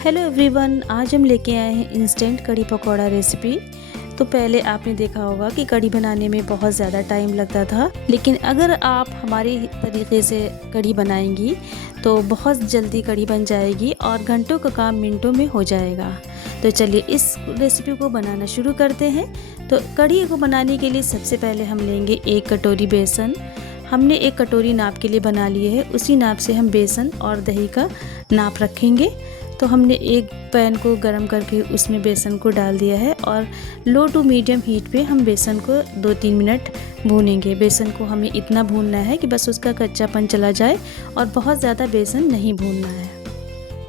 Hello everyone, आज हम लेके आए हैं इंस्टेंट कढ़ी पकौड़ा रेसिपी। तो पहले आपने देखा होगा कि कढ़ी बनाने में बहुत ज़्यादा टाइम लगता था, लेकिन अगर आप हमारे तरीके से कढ़ी बनाएंगी तो बहुत जल्दी कढ़ी बन जाएगी और घंटों का काम मिनटों में हो जाएगा। तो चलिए इस रेसिपी को बनाना शुरू करते हैं। तो कढ़ी को बनाने के लिए सबसे पहले हम लेंगे 1 कटोरी बेसन। हमने 1 कटोरी नाप के लिए बना लिए है, उसी नाप से हम बेसन और दही का नाप रखेंगे। तो हमने एक पैन को गरम करके उसमें बेसन को डाल दिया है और लो टू मीडियम हीट पे हम बेसन को 2-3 मिनट भूनेंगे। बेसन को हमें इतना भूनना है कि बस उसका कच्चापन चला जाए और बहुत ज़्यादा बेसन नहीं भूनना है।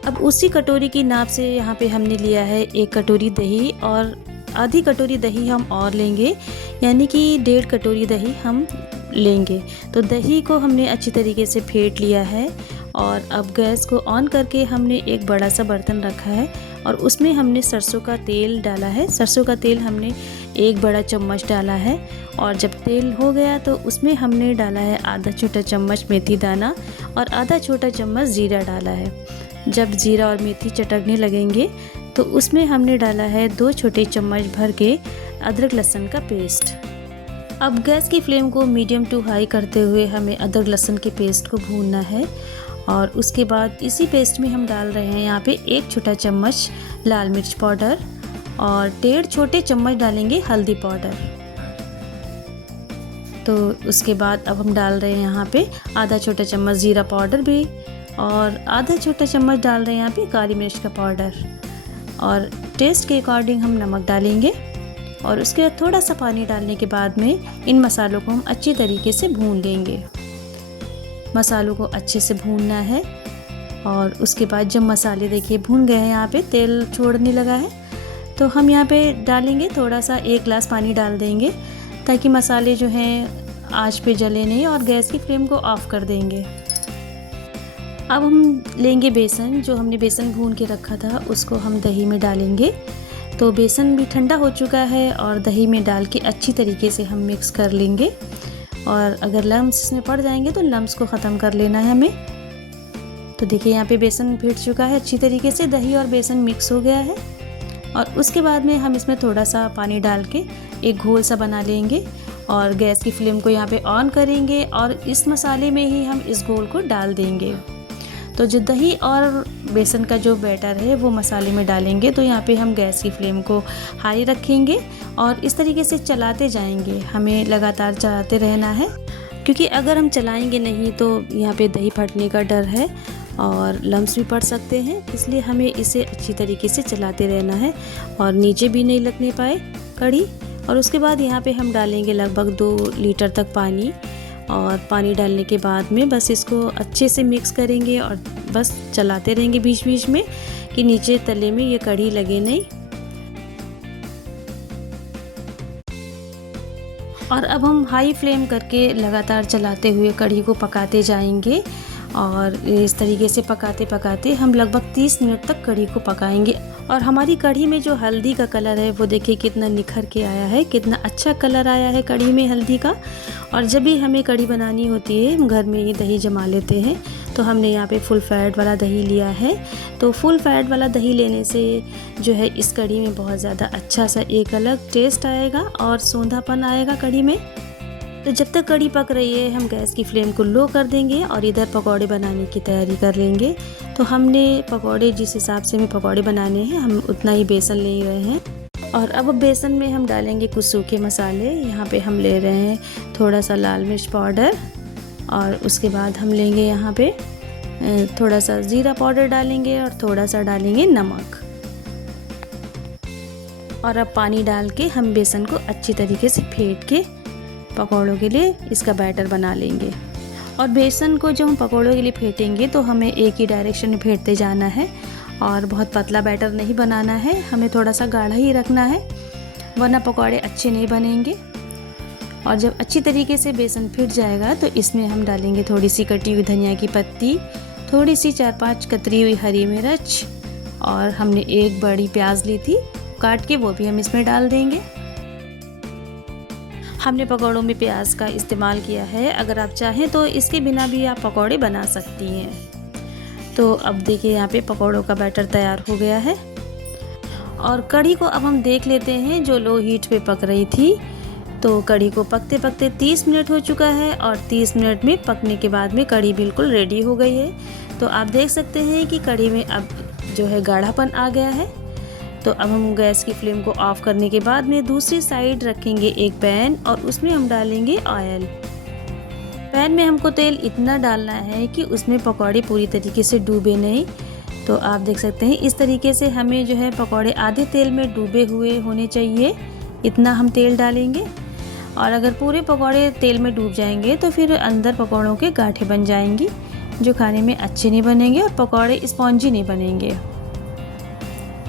अब उसी कटोरी की नाप से यहाँ पे हमने लिया है 1 कटोरी दही और आधी कटोरी दही हम और लेंगे, यानी कि 1.5 कटोरी दही हम लेंगे। तो दही को हमने अच्छी तरीके से फेंट लिया है और अब गैस को ऑन करके हमने एक बड़ा सा बर्तन रखा है और उसमें हमने सरसों का तेल डाला है। सरसों का तेल हमने 1 बड़ा चम्मच डाला है और जब तेल हो गया तो उसमें हमने डाला है आधा छोटा चम्मच मेथी दाना और आधा छोटा चम्मच जीरा डाला है। जब जीरा और मेथी चटकने लगेंगे तो उसमें हमने डाला है 2 छोटे चम्मच भर के अदरक लहसुन का पेस्ट। अब गैस की फ्लेम को मीडियम टू हाई करते हुए हमें अदरक लहसुन के पेस्ट को भूनना है और उसके बाद इसी पेस्ट में हम डाल रहे हैं यहाँ पे 1 छोटा चम्मच लाल मिर्च पाउडर और 1.5 छोटे चम्मच डालेंगे हल्दी पाउडर। तो उसके बाद अब हम डाल रहे हैं यहाँ पे आधा छोटा चम्मच जीरा पाउडर भी और आधा छोटा चम्मच डाल रहे हैं यहाँ पे काली मिर्च का पाउडर और टेस्ट के अकॉर्डिंग हम नमक डालेंगे। और उसके बाद थोड़ा सा पानी डालने के बाद में इन मसालों को हम अच्छी तरीके से भून लेंगे। मसालों को अच्छे से भूनना है और उसके बाद जब मसाले देखिए भून गए हैं, यहाँ पे तेल छोड़ने लगा है, तो हम यहाँ पे डालेंगे थोड़ा सा 1 गिलास पानी डाल देंगे ताकि मसाले जो हैं आंच पे जले नहीं और गैस की फ्लेम को ऑफ कर देंगे। अब हम लेंगे बेसन, जो हमने बेसन भून के रखा था उसको हम दही में डालेंगे। तो बेसन भी ठंडा हो चुका है और दही में डाल के अच्छी तरीके से हम मिक्स कर लेंगे और अगर लम्स इसमें पड़ जाएंगे तो लम्स को ख़त्म कर लेना है हमें। तो देखिए यहाँ पे बेसन फेंट चुका है अच्छी तरीके से, दही और बेसन मिक्स हो गया है और उसके बाद में हम इसमें थोड़ा सा पानी डाल के एक घोल सा बना लेंगे और गैस की फ्लेम को यहाँ पे ऑन करेंगे और इस मसाले में ही हम इस घोल को डाल देंगे। तो जो दही और बेसन का जो बैटर है वो मसाले में डालेंगे। तो यहाँ पे हम गैस की फ्लेम को हाई रखेंगे और इस तरीके से चलाते जाएंगे, हमें लगातार चलाते रहना है क्योंकि अगर हम चलाएंगे नहीं तो यहाँ पे दही फटने का डर है और लम्स भी पड़ सकते हैं, इसलिए हमें इसे अच्छी तरीके से चलाते रहना है और नीचे भी नहीं लगने पाए कढ़ी। और उसके बाद यहाँ पे हम डालेंगे लगभग 2 लीटर तक पानी और पानी डालने के बाद में बस इसको अच्छे से मिक्स करेंगे और बस चलाते रहेंगे बीच बीच में कि नीचे तले में ये कढ़ी लगे नहीं। और अब हम हाई फ्लेम करके लगातार चलाते हुए कढ़ी को पकाते जाएंगे और इस तरीके से पकाते पकाते हम लगभग 30 मिनट तक कढ़ी को पकाएंगे। और हमारी कढ़ी में जो हल्दी का कलर है वो देखिए कितना निखर के आया है, कितना अच्छा कलर आया है कढ़ी में हल्दी का। और जब भी हमें कढ़ी बनानी होती है हम घर में ही दही जमा लेते हैं, तो हमने यहाँ पे फुल फैट वाला दही लिया है। तो फुल फैट वाला दही लेने से जो है इस कढ़ी में बहुत ज़्यादा अच्छा सा एक अलग टेस्ट आएगा और सोंधापन आएगा कढ़ी में। तो जब तक कढ़ी पक रही है हम गैस की फ्लेम को लो कर देंगे और इधर पकौड़े बनाने की तैयारी कर लेंगे। तो हमने पकौड़े जिस हिसाब से हमें पकौड़े बनाने हैं हम उतना ही बेसन ले रहे हैं। और अब बेसन में हम डालेंगे कुछ सूखे मसाले। यहाँ पे हम ले रहे हैं थोड़ा सा लाल मिर्च पाउडर और उसके बाद हम लेंगे यहाँ पे थोड़ा सा जीरा पाउडर डालेंगे और थोड़ा सा डालेंगे नमक। और अब पानी डाल के हम बेसन को अच्छी तरीके से फेंट के पकौड़ों के लिए इसका बैटर बना लेंगे। और बेसन को जब हम पकौड़ों के लिए फेंटेंगे तो हमें एक ही डायरेक्शन में फेंटते जाना है और बहुत पतला बैटर नहीं बनाना है, हमें थोड़ा सा गाढ़ा ही रखना है वरना पकौड़े अच्छे नहीं बनेंगे। और जब अच्छी तरीके से बेसन फिट जाएगा तो इसमें हम डालेंगे थोड़ी सी कटी हुई धनिया की पत्ती, थोड़ी सी 4-5 कतरी हुई हरी मिर्च और हमने 1 बड़ी प्याज ली थी काट के, वो भी हम इसमें डाल देंगे। हमने पकौड़ों में प्याज का इस्तेमाल किया है, अगर आप चाहें तो इसके बिना भी आप पकौड़े बना सकती हैं। तो अब देखिए यहाँ पे पकौड़ों का बैटर तैयार हो गया है। और कढ़ी को अब हम देख लेते हैं जो लो हीट पे पक रही थी। तो कढ़ी को पकते पकते 30 मिनट हो चुका है और 30 मिनट में पकने के बाद में कढ़ी बिल्कुल रेडी हो गई है। तो आप देख सकते हैं कि कढ़ी में अब जो है गाढ़ापन आ गया है। तो अब हम गैस की फ्लेम को ऑफ करने के बाद में दूसरी साइड रखेंगे एक पैन और उसमें हम डालेंगे ऑयल। पैन में हमको तेल इतना डालना है कि उसमें पकौड़े पूरी तरीके से डूबे नहीं। तो आप देख सकते हैं इस तरीके से हमें जो है पकौड़े आधे तेल में डूबे हुए होने चाहिए, इतना हम तेल डालेंगे। और अगर पूरे पकौड़े तेल में डूब जाएंगे तो फिर अंदर पकौड़ों के गांठें बन जाएंगी जो खाने में अच्छे नहीं बनेंगे और पकौड़े स्पॉन्जी नहीं बनेंगे।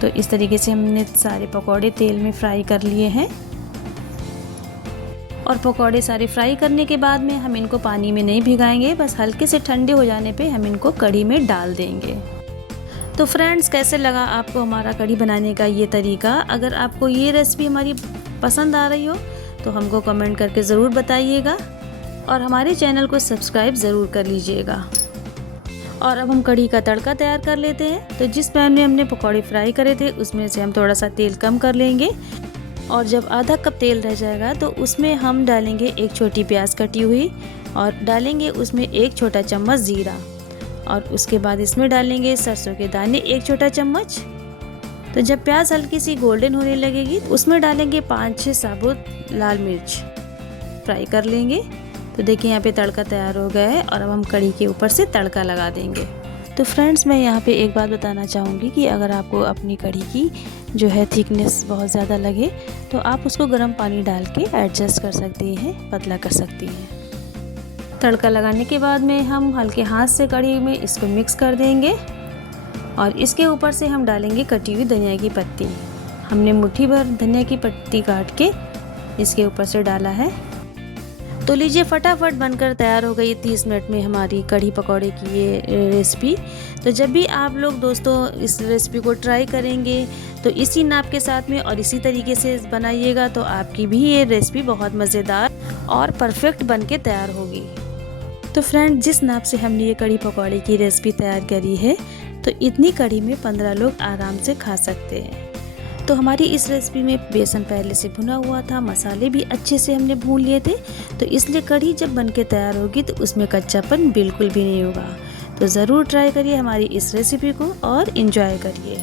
तो इस तरीके से हमने सारे पकौड़े तेल में फ्राई कर लिए हैं। और पकौड़े सारे फ्राई करने के बाद में हम इनको पानी में नहीं भिगाएंगे, बस हल्के से ठंडे हो जाने पे हम इनको कढ़ी में डाल देंगे। तो फ्रेंड्स, कैसे लगा आपको हमारा कढ़ी बनाने का ये तरीका? अगर आपको ये रेसिपी हमारी पसंद आ रही हो तो हमको कमेंट करके ज़रूर बताइएगा और हमारे चैनल को सब्सक्राइब ज़रूर कर लीजिएगा। और अब हम कढ़ी का तड़का तैयार कर लेते हैं। तो जिस पैन में हमने पकौड़े फ्राई करे थे उसमें से हम थोड़ा सा तेल कम कर लेंगे और जब आधा कप तेल रह जाएगा तो उसमें हम डालेंगे एक छोटी प्याज कटी हुई और डालेंगे उसमें एक छोटा चम्मच ज़ीरा और उसके बाद इसमें डालेंगे सरसों के दाने एक छोटा चम्मच। तो जब प्याज हल्की सी गोल्डन होने लगेगी तो उसमें डालेंगे 5-6 साबुत लाल मिर्च, फ्राई कर लेंगे। तो देखिए यहाँ पे तड़का तैयार हो गया है और अब हम कढ़ी के ऊपर से तड़का लगा देंगे। तो फ्रेंड्स, मैं यहाँ पे एक बात बताना चाहूँगी कि अगर आपको अपनी कढ़ी की जो है थिकनेस बहुत ज़्यादा लगे तो आप उसको गर्म पानी डाल के एडजस्ट कर सकती हैं, पतला कर सकती हैं। तड़का लगाने के बाद में हम हल्के हाथ से कढ़ी में इसको मिक्स कर देंगे और इसके ऊपर से हम डालेंगे कटी हुई धनिया की पत्ती। हमने मुट्ठी भर धनिया की पत्ती काट के इसके ऊपर से डाला है। तो लीजिए, फटाफट बनकर तैयार हो गई 30 मिनट में हमारी कढ़ी पकौड़े की ये रेसिपी। तो जब भी आप लोग दोस्तों इस रेसिपी को ट्राई करेंगे तो इसी नाप के साथ में और इसी तरीके से बनाइएगा तो आपकी भी ये रेसिपी बहुत मज़ेदार और परफेक्ट बन के तैयार होगी। तो फ्रेंड, जिस नाप से हमने ये कढ़ी पकौड़े की रेसिपी तैयार करी है तो इतनी कढ़ी में 15 लोग आराम से खा सकते हैं। तो हमारी इस रेसिपी में बेसन पहले से भुना हुआ था, मसाले भी अच्छे से हमने भून लिए थे, तो इसलिए कढ़ी जब बनके तैयार होगी तो उसमें कच्चापन बिल्कुल भी नहीं होगा। तो ज़रूर ट्राई करिए हमारी इस रेसिपी को और इन्जॉय करिए।